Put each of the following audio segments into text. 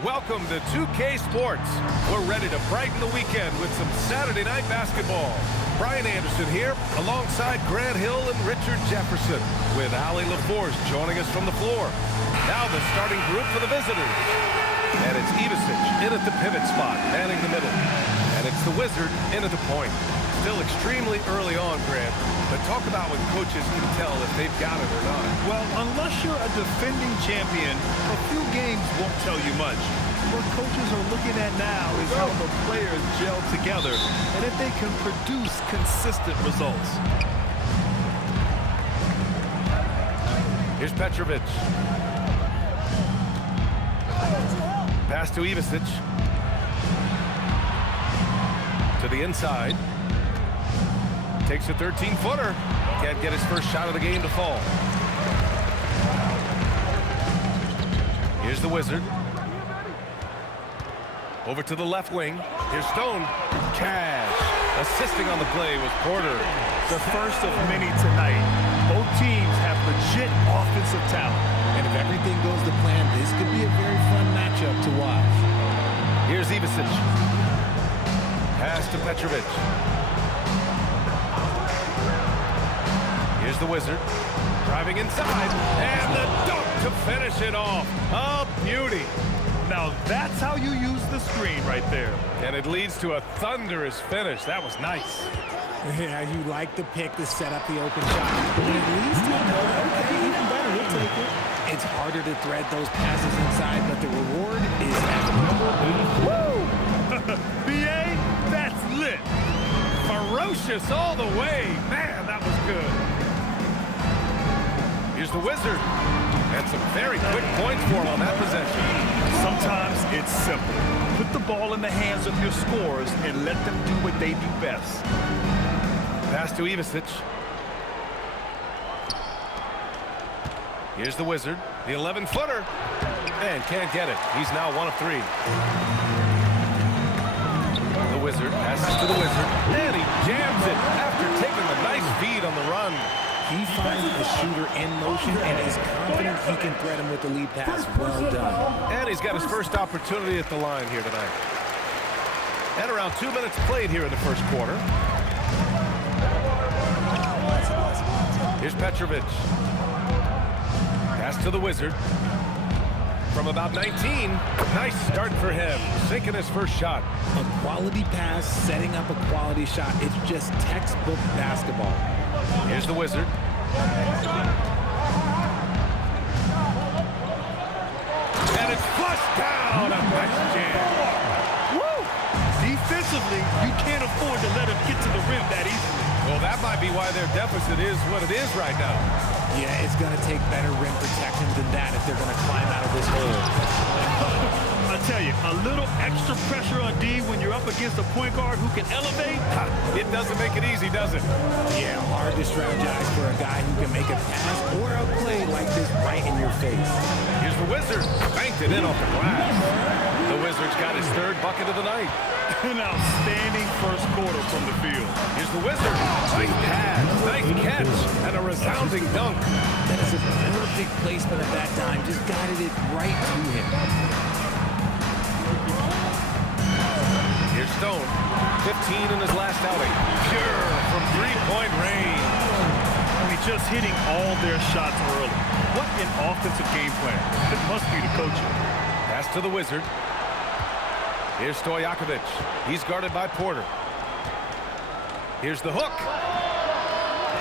Welcome to 2K Sports. We're ready to brighten the weekend with some Saturday night basketball. Brian Anderson here, alongside Grant Hill and Richard Jefferson, with Allie LaForce joining us from the floor. Now the starting group for the visitors. And it's Ivicic in at the pivot spot, manning the middle. And it's the Wizard in at the point. Still extremely early on, Grant, but talk about when coaches can tell if they've got it or not. Well, unless you're a defending champion, a few games won't tell you much. What coaches are looking at now is how the players gel together and if they can produce consistent results. Here's Petrovic. Pass to Ivicic. To the inside. Takes a 13-footer. Can't get his first shot of the game to fall. Here's the Wizard. Over to the left wing. Here's Stone. Cash. Assisting on the play was Porter. The first of many tonight. Both teams have legit offensive talent. And if everything goes to plan, this could be a very fun matchup to watch. Here's Ivicic. Pass to Petrovic. Here's the Wizard. Driving inside. And the dunk to finish it off. A beauty. Now that's how you use the screen right there. And it leads to a thunderous finish. That was nice. Yeah, you like the pick to set up the open shot. But at least you know, okay, even better, we'll take it. It's harder to thread those passes inside, but the reward is admirable. Woo! BA, that's lit. Ferocious all the way. Man, that was good. Here's the Wizard. And some very quick points for him on that possession. Sometimes it's simple. Put the ball in the hands of your scorers and let them do what they do best. Pass to Ivicic. Here's the Wizard. The 11-footer. And can't get it. He's now 1 of 3. The Wizard passes to the Wizard. And he jams it after taking a nice feed on the run. He finds the shooter in motion and is confident he can thread him with the lead pass. Well done. And he's got his first opportunity at the line here tonight. And around 2 minutes played here in the first quarter. Here's Petrovic. Pass to the Wizard. From about 19. Nice start for him. Sinking his first shot. A quality pass, setting up a quality shot. It's just textbook basketball. Here's the Wizard. And it's flushed down. A nice jam. Woo! Defensively, you can't afford to let him get to the rim that easily. Well, that might be why their deficit is what it is right now. Yeah, it's going to take better rim protection than that if they're going to climb out of this hole. I tell you, a little extra pressure on D when you're up against a point guard who can elevate. It doesn't make it easy, does it? Yeah, hard to strategize for a guy who can make a pass or a play like this right in your face. Here's the Wizard. Banked it in off the glass. The Wizard's got his 3rd bucket of the night. An outstanding first quarter from the field. Here's the Wizard. Nice pass, nice catch, and a resounding dunk. That is a perfect placement at that time. Just guided it right to him. Here's Stone. 15 in his last outing. Pure from 3-point range. I mean, just hitting all their shots early. What an offensive game plan. It must be the coaching. Pass to the Wizard. Here's Stojakovic. He's guarded by Porter. Here's the hook.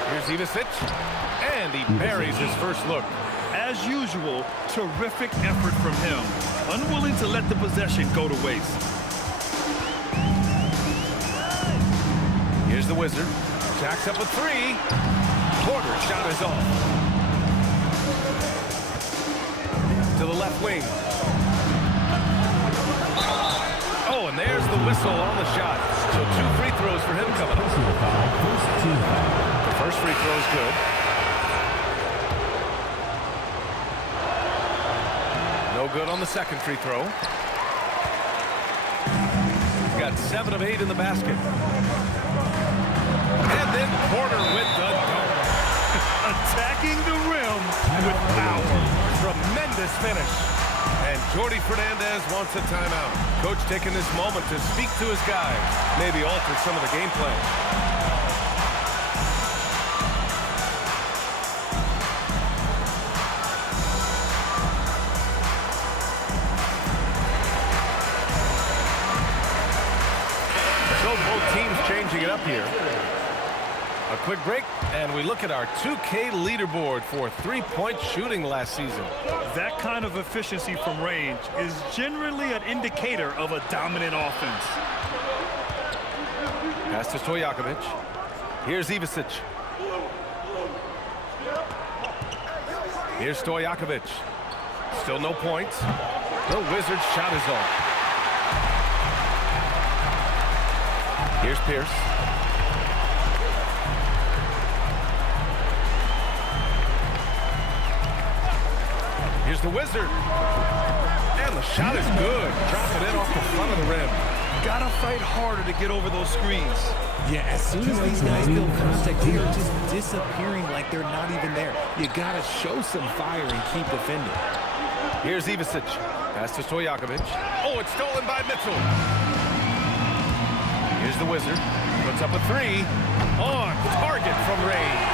Here's Ivicic. And he buries his first look. As usual, terrific effort from him. Unwilling to let the possession go to waste. Here's the Wizard. Jacks up a 3. Porter's shot is off. To the left wing. Oh, and there's the whistle on the shot. So 2 free throws for him coming up. The first free throw is good. No good on the second free throw. He's got 7 of 8 in the basket. And then Porter with the dunk. Attacking the rim with power. Tremendous finish. And Jordy Fernandez wants a timeout. Coach taking this moment to speak to his guys. Maybe alter some of the game plan. Changing it up here. A quick break, and we look at our 2K leaderboard for three-point shooting last season. That kind of efficiency from range is generally an indicator of a dominant offense. Pass to Stojakovic. Here's Ivicic. Here's Stojakovic. Still no points. The Wizards' shot is off. Here's Pierce. Here's the Wizard. And the shot is good. Dropping it off the front of the rim. Gotta fight harder to get over those screens. Yeah, as soon as these guys build contact, they are just disappearing like they're not even there. You gotta show some fire and keep defending. Here's Ivicic. Pass to Stojakovic. Oh, it's stolen by Mitchell. Here's the Wizard. Puts up a three. On target from range.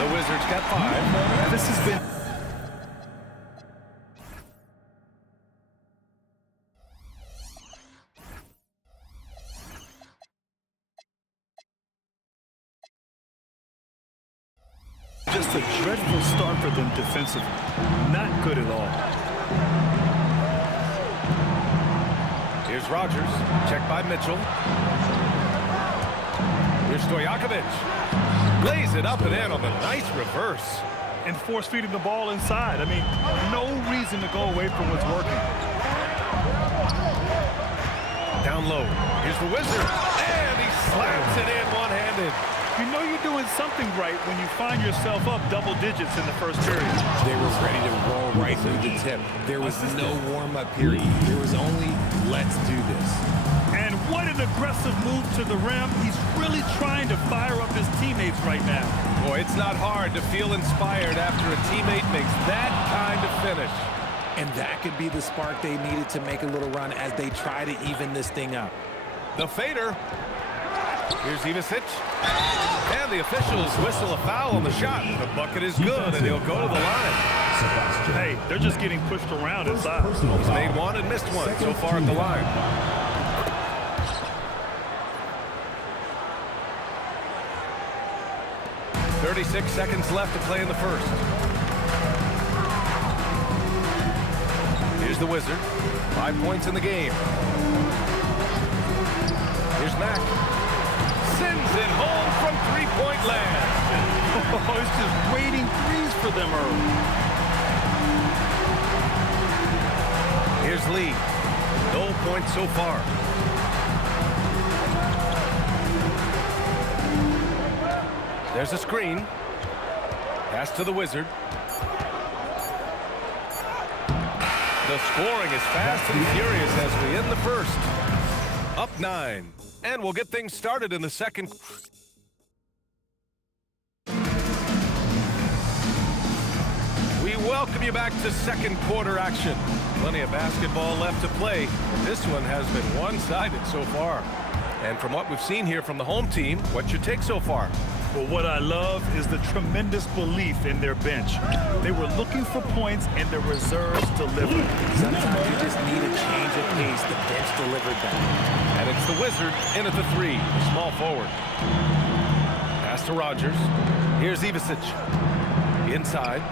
The Wizards got 5. This has been... just a dreadful start for them defensively. Not good at all. Here's Rogers. Checked by Mitchell. Here's Stojakovic. Lays it up and in on the nice reverse. And force feeding the ball inside. I mean, no reason to go away from what's working. Down low. Here's the Wizard. And he slaps it in one-handed. You know you're doing something right when you find yourself up double digits in the first period. They were ready to roll right through the tip. There was no warm-up period. There was only, let's do this. And what an aggressive move to the rim. He's really trying to fire up his teammates right now. Boy, it's not hard to feel inspired after a teammate makes that kind of finish. And that could be the spark they needed to make a little run as they try to even this thing up. The fader. Here's Ivicic. And the officials whistle a foul on the shot. The bucket is good, and he'll go to the line. Hey, they're just getting pushed around inside. He's made one and missed one so far at the line. .36 seconds left to play in the first. Here's the Wizard. 5 points in the game. Here's Mack. Sends it home from three-point land. Oh, it's just waiting threes for them early. Here's Lee. No points so far. There's a screen. Pass to the Wizard. The scoring is fast and furious as we end the first. Up 9. And we'll get things started in the second. We welcome you back to second quarter action. Plenty of basketball left to play. This one has been one-sided so far. And from what we've seen here from the home team, what's your take so far? Well, what I love is the tremendous belief in their bench. They were looking for points, and the reserves delivered. Sometimes you just need a change of pace. The bench delivered that. And it's the Wizard in at the 3, the small forward. Pass to Rogers. Here's Ivicic. Inside.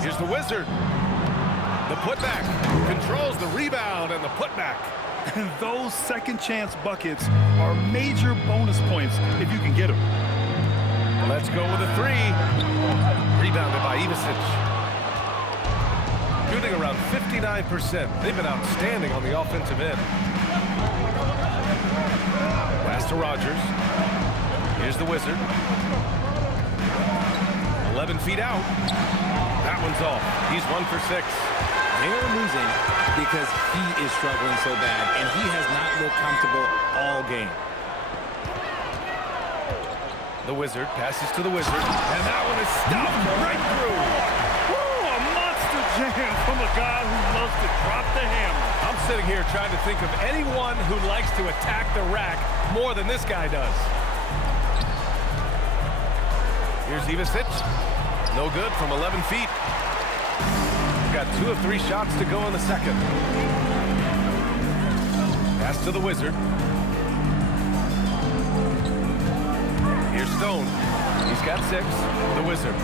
Here's the Wizard. The putback. Controls the rebound and the putback. And those second chance buckets are major bonus points if you can get them. Let's go with a 3. Rebounded by Ivicic. Shooting around 59%. They've been outstanding on the offensive end. Pass to Rogers. Here's the Wizard. 11 feet out. That one's off. He's 1 for 6. They're losing because he is struggling so bad, and he has not looked comfortable all game. The Wizard passes to the Wizard, and that one is stopped right through. Woo, a monster Man, from a guy who loves to drop the hammer. I'm sitting here trying to think of anyone who likes to attack the rack more than this guy does. Here's Ivasic. No good from 11 feet. Got 2 of 3 shots to go in the second. Pass to the Wizard. Here's Stone. He's got 6. The Wizard.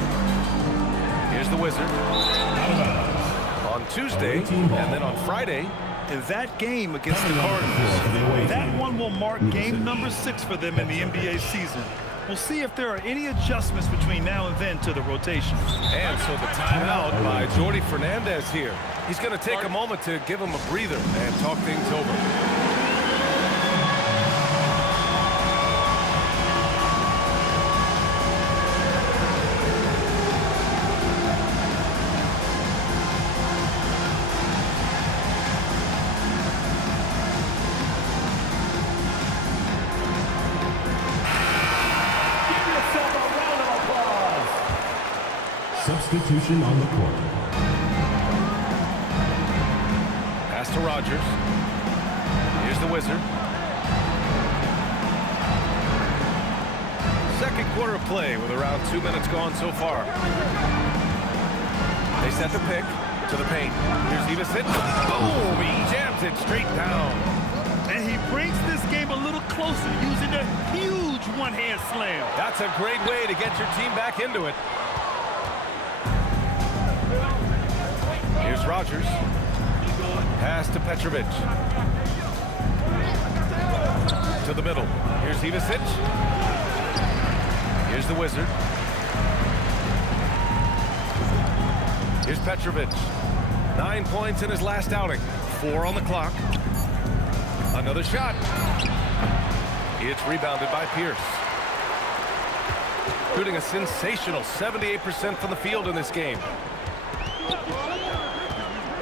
Here's the Wizard. On Tuesday, and then on Friday. And that game against the Cardinals, that one will mark game number 6 for them in the NBA season. We'll see if there are any adjustments between now and then to the rotation. And so the timeout by Jordi Fernandez here. He's going to take a moment to give him a breather and talk things over. Substitution on the court. Pass to Rogers. Here's the Wizard. Second quarter of play with around 2 minutes gone so far. They set the pick to the paint. Here's Ivasic. Boom! He jams it straight down. And he brings this game a little closer using a huge one-hand slam. That's a great way to get your team back into it. Here's Rogers. Pass to Petrovic. To the middle. Here's Ivasic. Here's the Wizard. Here's Petrovic. 9 points in his last outing. 4 on the clock. Another shot. It's rebounded by Pierce. Shooting a sensational 78% from the field in this game.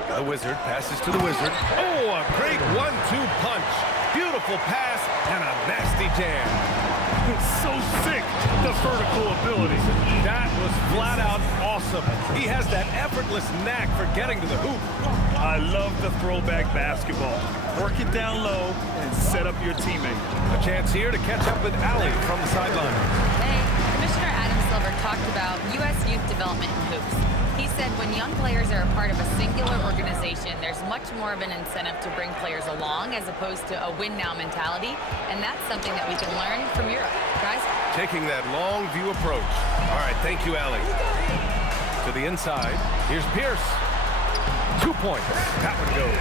The Wizard passes to the Wizard. Oh, a great 1-2 punch. Beautiful pass and a nasty jam. So sick, the vertical ability. That was flat out awesome. He has that effortless knack for getting to the hoop. I love the throwback basketball. Work it down low and set up your teammate. A chance here to catch up with Allie from the sideline. Hey, Commissioner Adam Silver talked about U.S. youth development in hoops. He said when young players are a part of a singular organization, there's much more of an incentive to bring players along as opposed to a win-now mentality, and that's something that we can learn from Europe. Guys? Taking that long view approach. All right, thank you, Allie. To the inside, here's Pierce. 2 points. That one goes.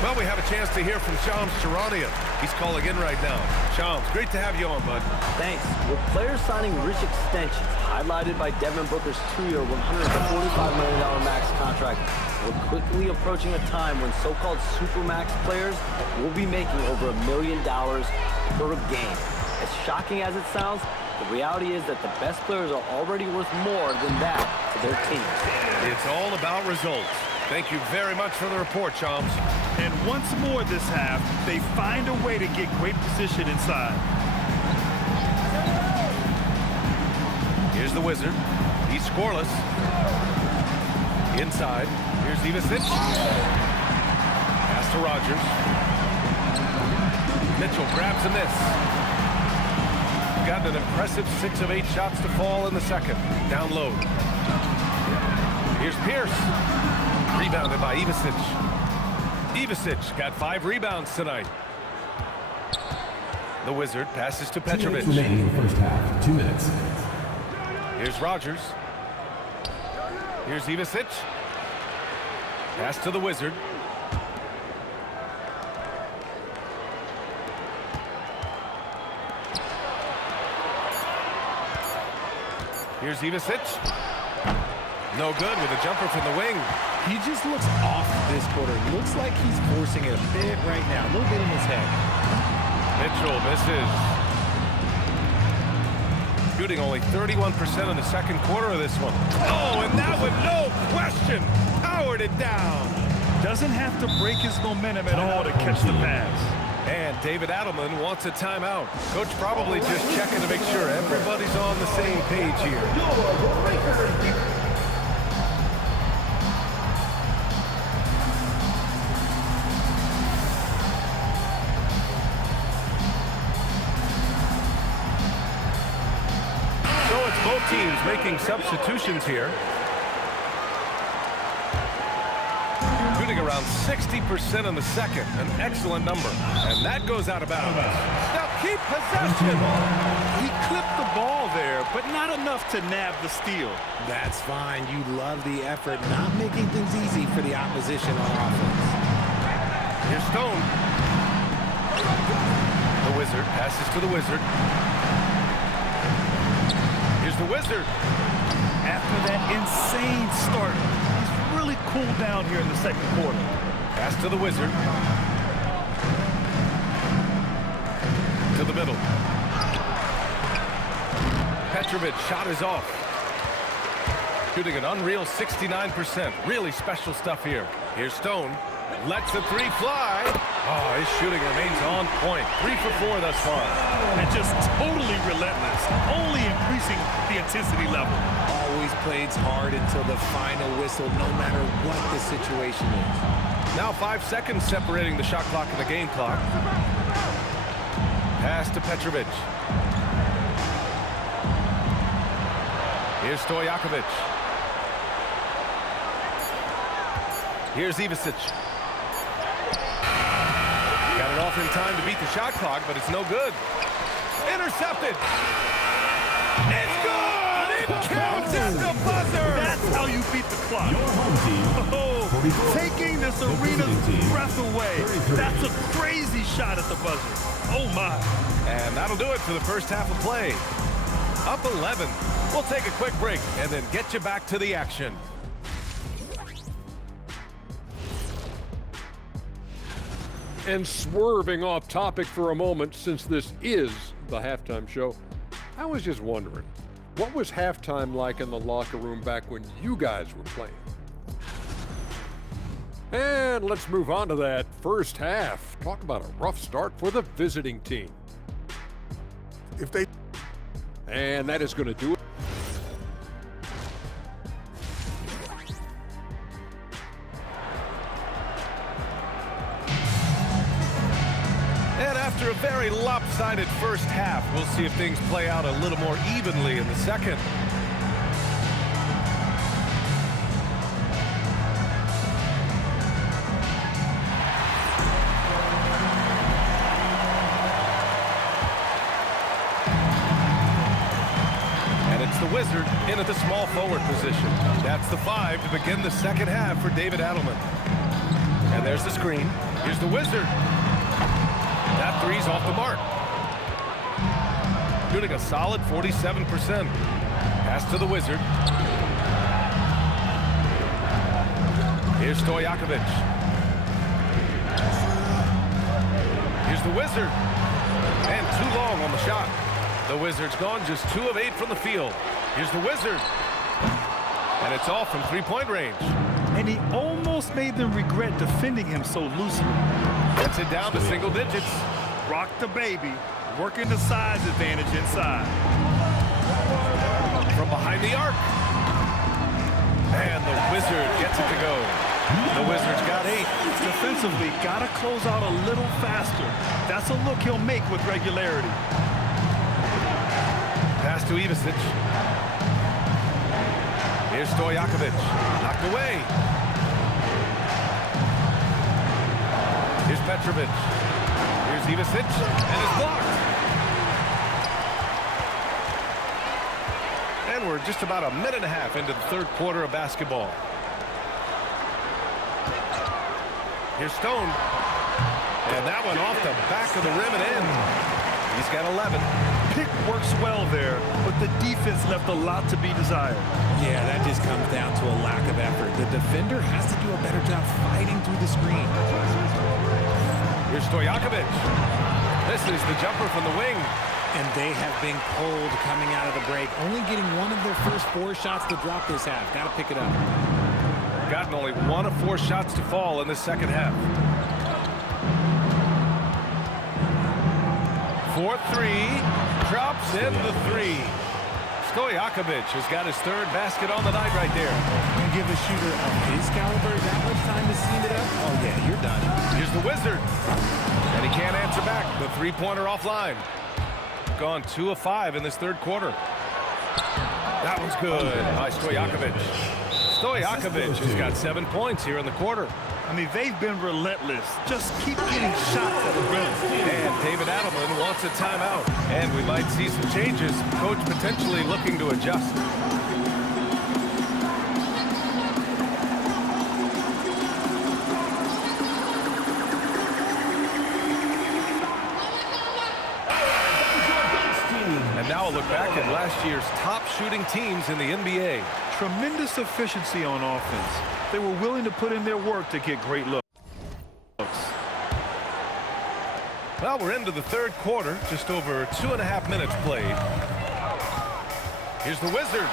Well, we have a chance to hear from Shams Charania. He's calling in right now. Shams, great to have you on, bud. Thanks. With players signing rich extensions, highlighted by Devin Booker's 2-year, $145 million max contract, we're quickly approaching a time when so-called supermax players will be making over $1 million per game. As shocking as it sounds, the reality is that the best players are already worth more than that to their teams. It's all about results. Thank you very much for the report, Shams. And once more this half, they find a way to get great position inside. Here's the Wizard. He's scoreless. Inside. Here's Ivasic. Pass to Rogers. Mitchell grabs a miss. Got an impressive 6 of 8 shots to fall in the second. Down low. Here's Pierce. Rebounded by Ivasic. Ivasic got 5 rebounds tonight. The Wizard passes to Petrovic. 2 minutes remaining in the first half. 2 minutes. Here's Rogers. Here's Ivasic. Pass to the Wizard. Here's Ivasic. No good with a jumper from the wing. He just looks off this quarter. Looks like he's forcing it a bit right now. A little bit in his head. Mitchell misses. Shooting only 31% in the second quarter of this one. Oh, and that one, no question, powered it down. Doesn't have to break his momentum at all to catch the pass. And David Adelman wants a timeout. Coach probably just checking to make sure everybody's on the same page here. Both teams making substitutions here. Shooting around 60% in the second. An excellent number. And that goes out of bounds. Now keep possession. He clipped the ball there, but not enough to nab the steal. That's fine. You love the effort, not making things easy for the opposition on offense. Here's Stone. The Wizard passes to the Wizard. Here's the Wizard. After that insane start, he's really cooled down here in the second quarter. Pass to the Wizard. To the middle. Petrovic shot is off. Shooting an unreal 69%. Really special stuff here. Here's Stone. Lets the three fly. Oh, his shooting remains on point. 3 for 4 thus far. And just totally relentless, only increasing the intensity level. Always plays hard until the final whistle, no matter what the situation is. Now 5 seconds separating the shot clock and the game clock. Pass to Petrovic. Here's Stojakovic. Here's Ivicic. Got it off in time to beat the shot clock, but it's no good. Intercepted. It's good! It counts at the buzzer! That's how you beat the clock. Your home team. Oh, taking this arena's breath away. That's a crazy shot at the buzzer. Oh, my. And that'll do it for the first half of play. Up 11. We'll take a quick break and then get you back to the action. And swerving off topic for a moment, since this is the halftime show, I was just wondering, what was halftime like in the locker room back when you guys were playing? And let's move on to that first half. Talk about a rough start for the visiting team. And that is going to do it. And after a very lopsided first half, we'll see if things play out a little more evenly in the second. And it's the Wizard in at the small forward position. That's the 5 to begin the second half for David Adelman. And there's the screen. Here's the Wizard. That three's off the mark. Shooting a solid 47%. Pass to the Wizard. Here's Stojakovic. Here's the Wizard. And too long on the shot. The Wizard's gone just 2 of 8 from the field. Here's the Wizard. And it's off from 3-point range. And he almost made them regret defending him so loosely. Gets it down to single digits. Rock the baby, working the size advantage inside. From behind the arc. And the Wizard gets it to go. The Wizard's got 8. Defensively, got to close out a little faster. That's a look he'll make with regularity. Pass to Ivicic. Here's Stojakovic. Knocked away. Here's Petrovic. Here's Ivicic. And it's blocked. And we're just about a minute and a half into the third quarter of basketball. Here's Stone. And that one off the back of the rim and in. He's got 11. Pick works well there, but the defense left a lot to be desired. Yeah, that just comes down to a lack of effort. The defender has to do a better job fighting through the screen. Here's Stojakovic. This is the jumper from the wing. And they have been cold coming out of the break, only getting one of their first 4 shots to drop this half. Got to pick it up. Gotten only 1 of 4 shots to fall in the second half. 4-3. Drops in the 3. Stojakovic has got his 3rd basket on the night right there. You give a shooter of his caliber that much time to steam it up? Oh, yeah, you're done. Here's the Wizard. And he can't answer back. The 3-pointer offline. Gone 2 of 5 in this third quarter. That one's good by Stojakovic. Stojakovic has got 7 points here in the quarter. I mean, they've been relentless. Just keep getting shots at the rim. And David Adelman wants a timeout. And we might see some changes. Coach potentially looking to adjust. And now a look back at last year's top shooting teams in the NBA. Tremendous efficiency on offense. They were willing to put in their work to get great looks. Well, we're into the third quarter, just over 2.5 minutes played. Here's the Wizard,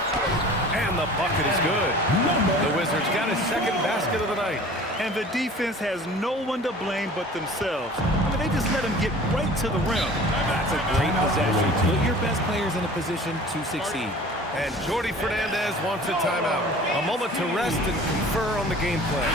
and the bucket is good. The Wizards got his second basket of the night. And the defense has no one to blame but themselves. I mean, they just let him get right to the rim. That's a great possession. Put your best players in a position to succeed. And Jordi Fernandez wants a timeout. A moment to rest and confer on the game plan.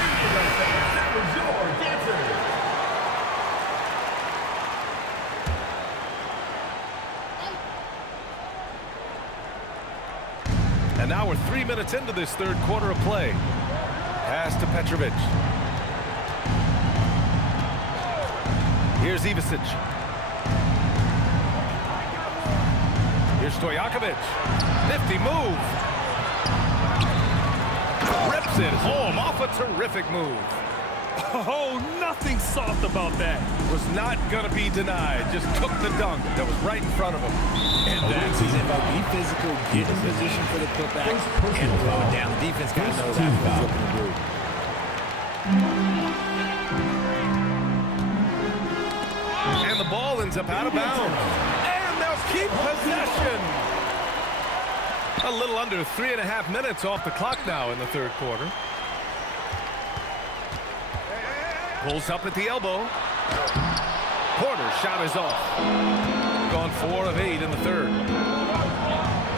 And now we're 3 minutes into this third quarter of play. Pass to Petrovic. Here's Ivicic. Here's Stojakovic. Nifty move. Rips it home off a terrific move. Oh, nothing soft about that. Was not going to be denied. Just took the dunk that was right in front of him. And that's his MO. Be physical, get in position for the putback, and throw it down. The defense got to know that's what he's looking to do. And the ball ends up out of bounds. And they'll keep possession. A little under 3.5 minutes off the clock now in the third quarter. Pulls up at the elbow. Porter's shot is off. Gone 4 of 8 in the third. And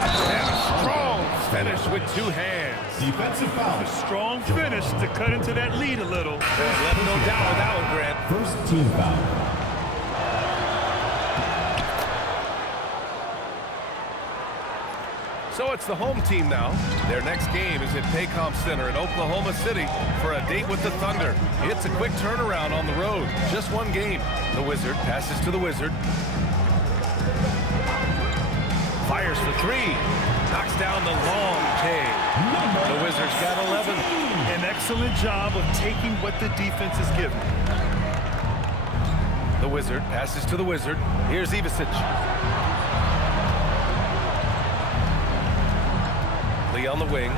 a strong finish with 2 hands. Defensive foul. A strong finish to cut into that lead a little. There's left no doubt with that one, Grant. First team foul. So it's the home team now. Their next game is at Paycom Center in Oklahoma City for a date with the Thunder. It's a quick turnaround on the road. Just one game. The Wizard passes to the Wizard. Fires for 3. Knocks down the long K. The Wizards got 11. An excellent job of taking what the defense is given. The Wizard passes to the Wizard. Here's Ivicic. Lee on the wing.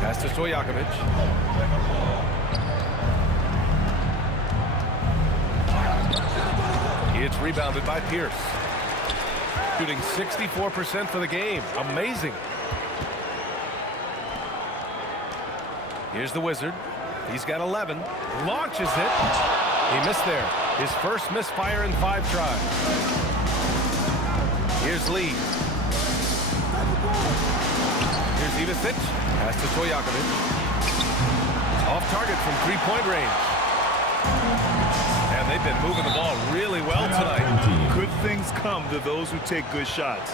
Pass to Stojakovic. It's rebounded by Pierce. Shooting 64% for the game. Amazing. Here's the Wizard. He's got 11. Launches it. He missed there. His first misfire in 5 tries. Here's Lee. Here's Ivicic. Pass to Stojakovic. Off target from 3-point range. And they've been moving the ball really well tonight. Good things come to those who take good shots.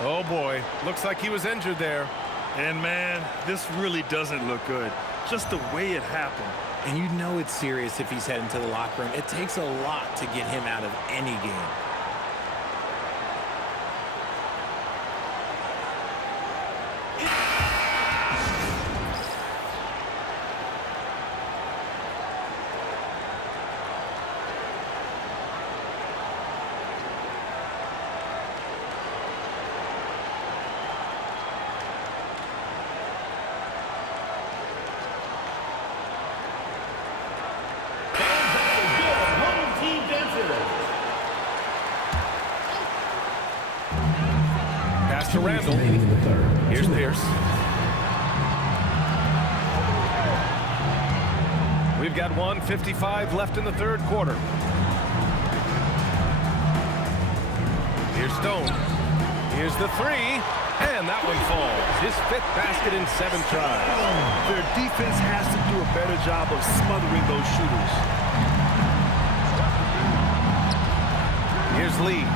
Oh boy, looks like he was injured there. And man, this really doesn't look good. Just the way it happened. And you know it's serious if he's heading to the locker room. It takes a lot to get him out of any game. To Randall. Here's Pierce. We've got 1:55 left in the third quarter. Here's Stone. Here's the 3. And that one falls. His 5th basket in 7 tries. Their defense has to do a better job of smothering those shooters. Here's Lee.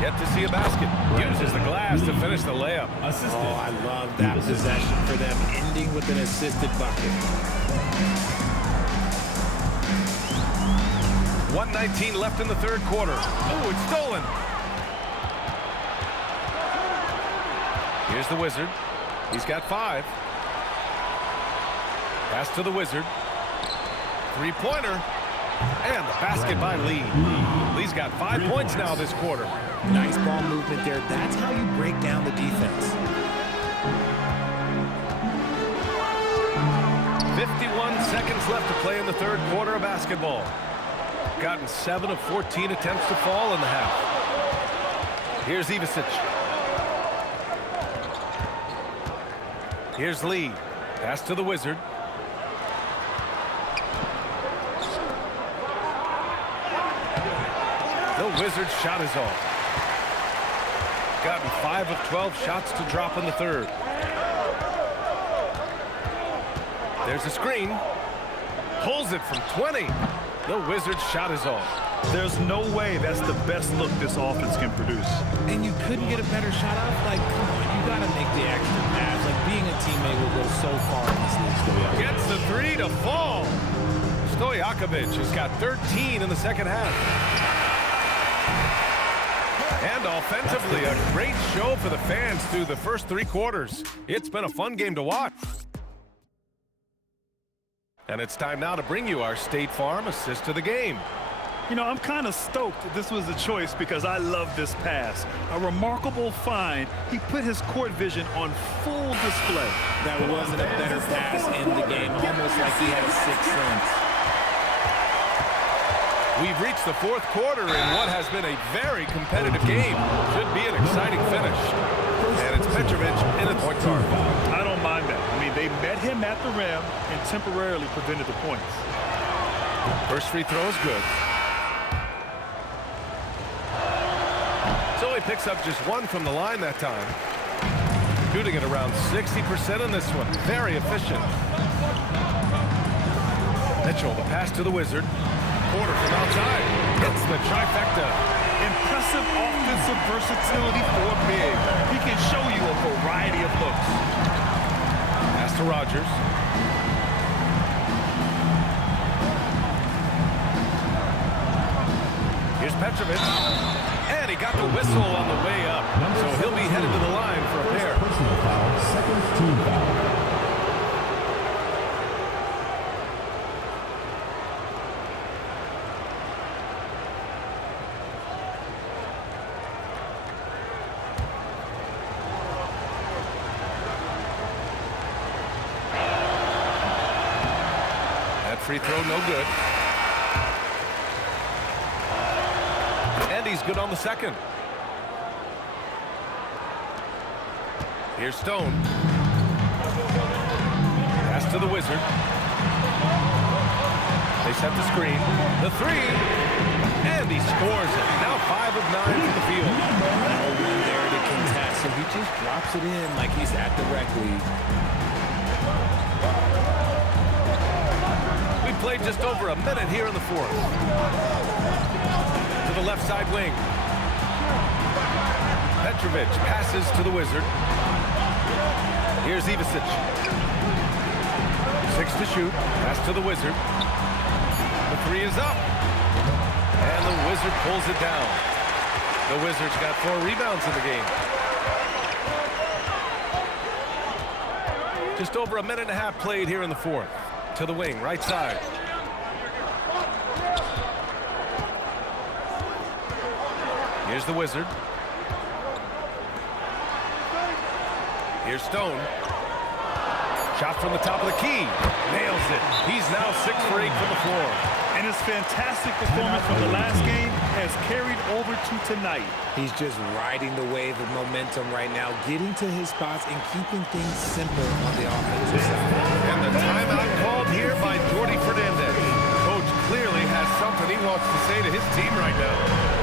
Yet to see a basket. Uses the glass to finish the layup. Assisted. Oh, I love that possession for them, ending with an assisted bucket. 1:19 left in the third quarter. Oh, it's stolen. Here's the Wizard. He's got 5. Pass to the Wizard. Three-pointer. And the basket by Lee. Lee's got 5 points now this quarter. Nice ball movement there. That's how you break down the defense. 51 seconds left to play in the third quarter of basketball. Gotten 7 of 14 attempts to fall in the half. Here's Ivicic. Here's Lee. Pass to the Wizard. The Wizard's shot is off. Gotten 5 of 12 shots to drop in the third. There's a screen. Pulls it from 20. The Wizard's shot is off. There's no way that's the best look this offense can produce. And you couldn't get a better shot off? Like, come on, you got to make the extra pass. Like, being a teammate will go so far in this league. Gets the 3 to fall. Stojakovic has got 13 in the second half. And offensively, a great show for the fans through the first 3 quarters. It's been a fun game to watch. And it's time now to bring you our State Farm assist of the game. You know, I'm kind of stoked this was a choice because I love this pass. A remarkable find. He put his court vision on full display. That wasn't a better pass in the game, almost like he had a 6th sense. We've reached the fourth quarter in what has been a very competitive game. Should be an exciting finish. And it's Petrovic in the point guard. I don't mind that. I mean, they met him at the rim and temporarily prevented the points. First free throw is good. So he picks up just 1 from the line that time. Shooting at around 60% in this one. Very efficient. Mitchell, the pass to the Wizard. Quarter from outside. Gets the trifecta. Impressive offensive versatility for big. He can show you a variety of looks. Pass to Rogers. Here's Petrovic. And he got the whistle on the way up. So he'll be headed to the line for a pair. Personal foul, second team foul. Free throw, no good. And he's good on the second. Here's Stone. Pass to the Wizard. They set the screen. The 3. And he scores it. Now 5 of 9 from the field. No one there to contest, so he just drops it in like he's at the rec league. Played just over a minute here in the fourth. To the left side wing. Petrovic passes to the Wizard. Here's Ivicic. 6 to shoot. Pass to the Wizard. The 3 is up. And the Wizard pulls it down. The Wizards got 4 rebounds in the game. Just over a minute and a half played here in the fourth. To the wing, right side. Here's the Wizard. Here's Stone. Shot from the top of the key. Nails it. He's now 6 for 8 from the floor. And his fantastic performance from the last game has carried over to tonight. He's just riding the wave of momentum right now, getting to his spots and keeping things simple on the offensive side. And the timeout called here by Jordi Fernandez. Coach clearly has something he wants to say to his team right now.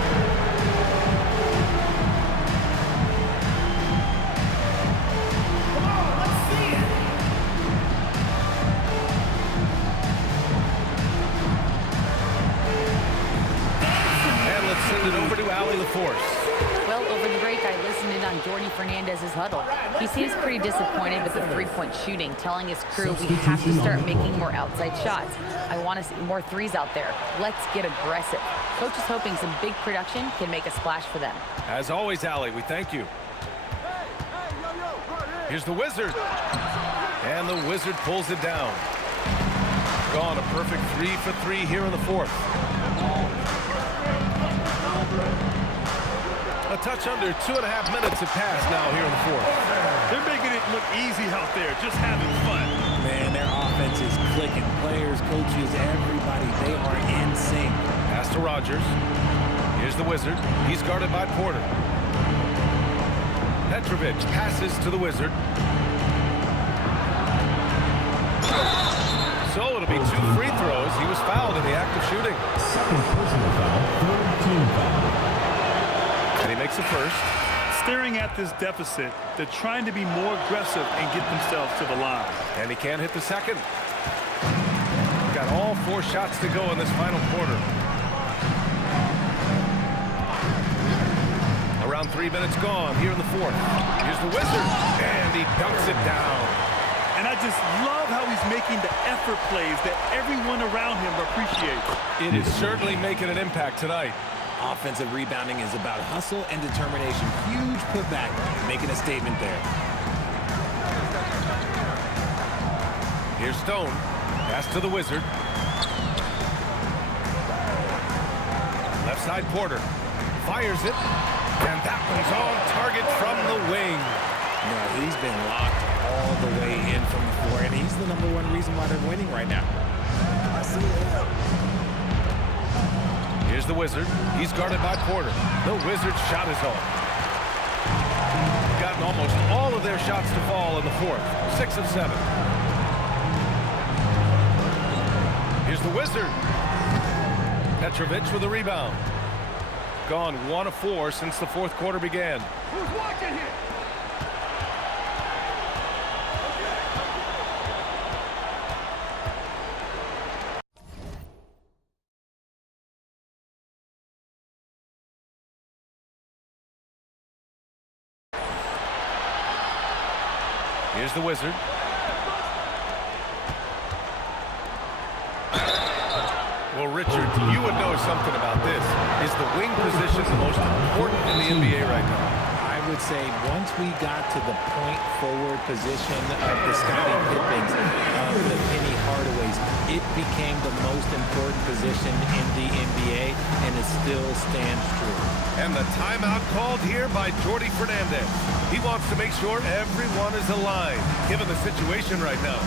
Over the break, I listened in on Jordy Fernandez's huddle. He seems pretty disappointed with the three-point shooting, telling his crew we have to start making more outside shots. I want to see more threes out there. Let's get aggressive. Coach is hoping some big production can make a splash for them. As always, Allie, we thank you. Here's the Wizard. And the Wizard pulls it down. Gone a perfect 3 for 3 here in the fourth. A touch under 2.5 minutes have passed now here in the fourth. They're making it look easy out there, just having fun. Man, their offense is clicking. Players, coaches, everybody, they are in sync. Pass to Rogers. Here's the Wizard. He's guarded by Porter. Petrovic passes to the Wizard. So it'll be 2 free throws. He was fouled in the act of shooting. Second personal foul, third team foul. And he makes a first. Staring at this deficit, they're trying to be more aggressive and get themselves to the line. And he can't hit the second. Got all 4 shots to go in this final quarter. Around 3 minutes gone here in the fourth. Here's the Wizard, and he dunks it down. And I just love how he's making the effort plays that everyone around him appreciates. It is certainly making an impact tonight. Offensive rebounding is about hustle and determination. Huge putback, making a statement there. Here's Stone. Pass to the Wizard. Left side Porter. Fires it. And that one's on target from the wing. No, he's been locked all the way in from the floor, and he's the #1 reason why they're winning right now. Here's the Wizard. He's guarded by Porter. The Wizard's shot is off. Gotten almost all of their shots to fall in the fourth. 6 of 7. Here's the Wizard. Petrovic with a rebound. Gone 1 of 4 since the fourth quarter began. Who's watching here? Here's the Wizard. Well, Richard, you would know something about this. Is the wing position the most important in the NBA right now? I would say once we got to the point forward position of the Scottie Pippens, of the Penny Hardaways, it became the most important position in the NBA, and it still stands true. And the timeout called here by Jordy Fernandez. He wants to make sure everyone is aligned, given the situation right now.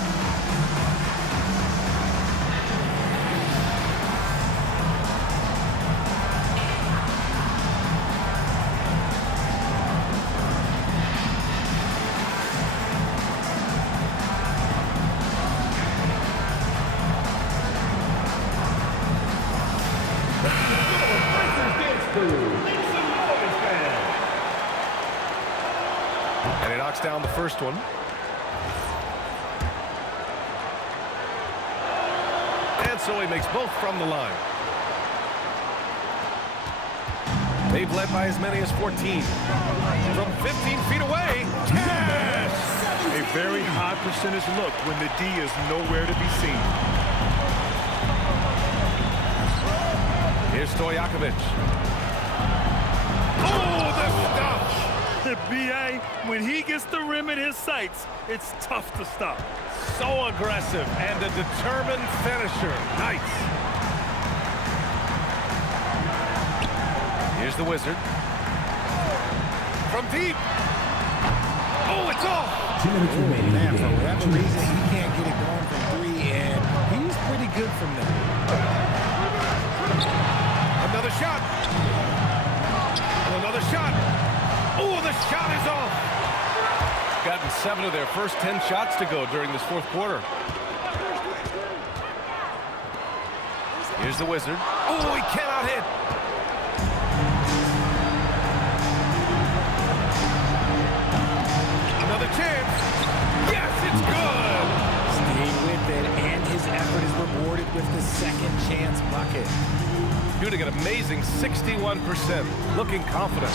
And he knocks down the first one. And so he makes both from the line. They've led by as many as 14. From 15 feet away, yes! A very high percentage look when the D is nowhere to be seen. Here's Stojakovic. Oh, the stop! The BA, when he gets the rim in his sights, it's tough to stop. So aggressive and a determined finisher. Nice. Here's the Wizard. From deep. Oh, it's off. 2 minutes remaining. Man, for whatever reason, he can't get it going from 3, and he's pretty good from there. Another shot. Another shot. Oh, the shot is off. Gotten 7 of their first 10 shots to go during this fourth quarter. Here's the Wizard. Oh, he cannot hit. Another chance. Yes, it's good. Staying with it, and his effort is rewarded with the second chance bucket. shooting an amazing 61%, looking confident.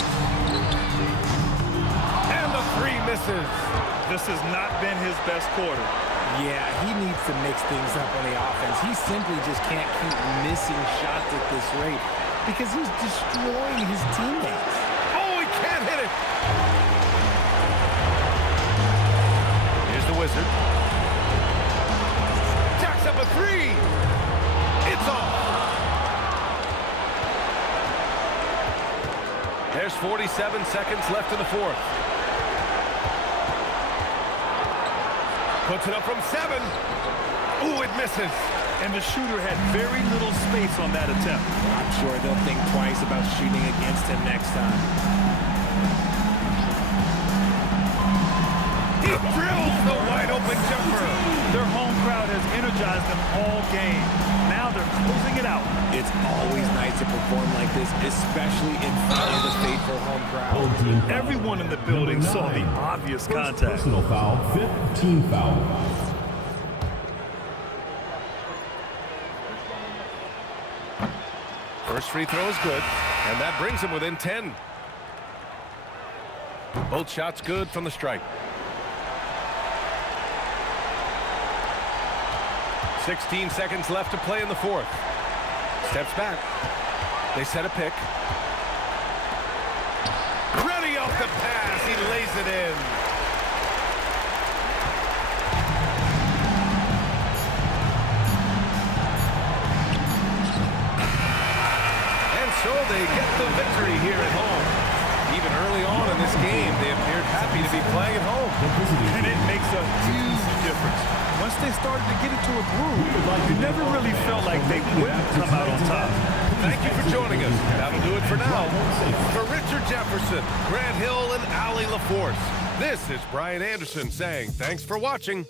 And the three misses. This has not been his best quarter. Yeah, he needs to mix things up on the offense. He simply just can't keep missing shots at this rate because he's destroying his teammates. Oh, he can't hit it. Here's the Wizard. Jacks up a three. It's off. There's 47 seconds left in the fourth. Puts it up from 7. Ooh, it misses. And the shooter had very little space on that attempt. I'm sure they'll think twice about shooting against him next time. He drills the wide-open jumper. Their home crowd has energized them all game. Now they're closing it out. It's always nice to perform like this, especially in front of the faithful home crowd. Everyone in the building saw the obvious contact. Personal foul, 5th team foul. First free throw is good, and that brings him within 10. Both shots good from the stripe. 16 seconds left to play in the fourth. Steps back. They set a pick. Ready off the pass. He lays it in. And so they get the victory here at home. Even early on in this game, they appeared happy to be playing at home. And it makes a huge difference. Once they started to get into a groove, you never really felt like they wouldn't come out on top. Thank you for joining us. That'll do it for now. For Richard Jefferson, Grant Hill, and Allie LaForce, this is Brian Anderson saying thanks for watching.